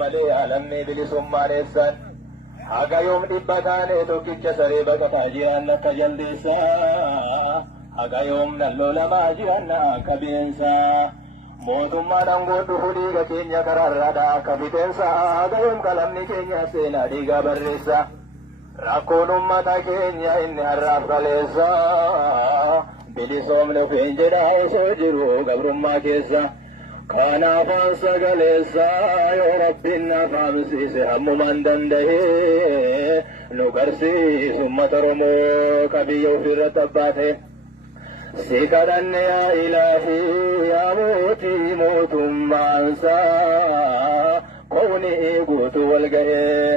malee alamni bilisummaaleessan haga yoom dhibba taane tokkicha saree baqataa jiran akka jaldeessaa haga yoom nalloo lamaa jiran akka bineensaa mootummaan aangoon dhufu dhiiga keenya karaarraadha akka fixeensa haga yoom qalamni keenya seenaa dhiigaa barreessa rakkoon ummata keenya inni har'aaf qaleessa bilisoomne ofiin jedha osoo jiru gabrummaa keessa kanaafaan sagaleessa yoo rabbiin naaf hamsiise hammumaan danda'e nu garsiisu ummata Oromoo ka biyya ofirratti abbaate si kadhanne yaa ilaahii yaa mootii mootummaansaa qowni guutuu wal gahee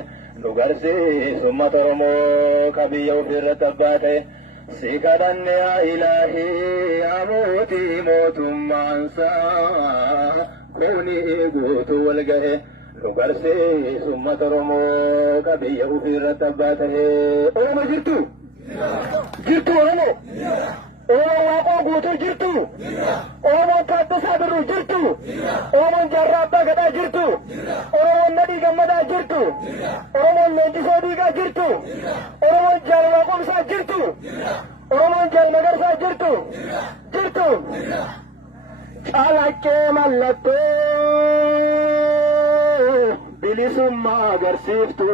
nu garsiisu ummata Oromoo ka biyya ofirratti abbaate si kadhanne yaa ilaahii yaa mootii mootummaansaa qowni guutuu wal gahee nu garsiisu ummata Oromoo ka biyya ofirratti abbaate. Oromoo jirtu Oromoo Oromoo waaqoo guutuu jirtu Oromoon Taaddasaa Birruu jirtu Oromoon Jaarraa Abbaa Gadaa jirtu Oromoon Nadhii Gammadaa jirtu Oromoon Leenjisoo Diigaa jirtu Oromoon Jaal Waaqoomsaa jirtu Oromoon Jaal Magarsaa jirtu calaqqee mallattoo bilisummaa agarsiiftu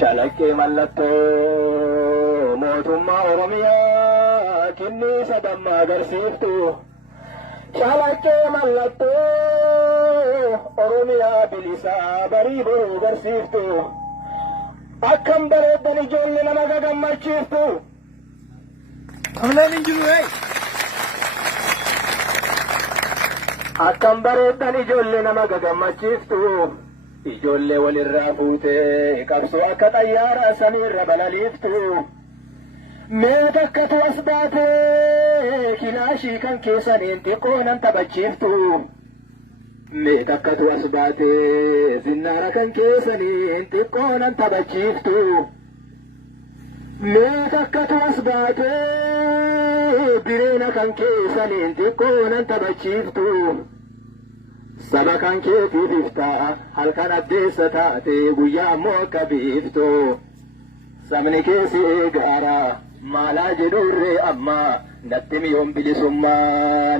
calaqqee mallattoo mootummaa Oromiyaa kinniisa damma agarsiiftu calaqqee mallattoo Oromiyaa bilisaa barii boruu agarsiiftu akkam bareeddan ijoollee nama gagammachiiftu. Akkam bareeddan ijoollee nama gagammachiiftu ijoollee walirraa fuutee qabsoo akka xayyaaraa samiirra balaliiftu mee takkatu as baatee kilaashii kan keessaniin xiqqoo nan taphachiiftu mee takkatu as baatee zinnaara kan keessaniin xiqqoo nan taphachiiftu mee takkatu as baatee bireena kan keessaniin xiqqoo nan taphachiiftu saba kan keetiif iftaa halkan addeessa taate guyyaa ammoo akka biiftu sabni keessi eegaara maalaa jedhurree amma natti miyoon bilisummaa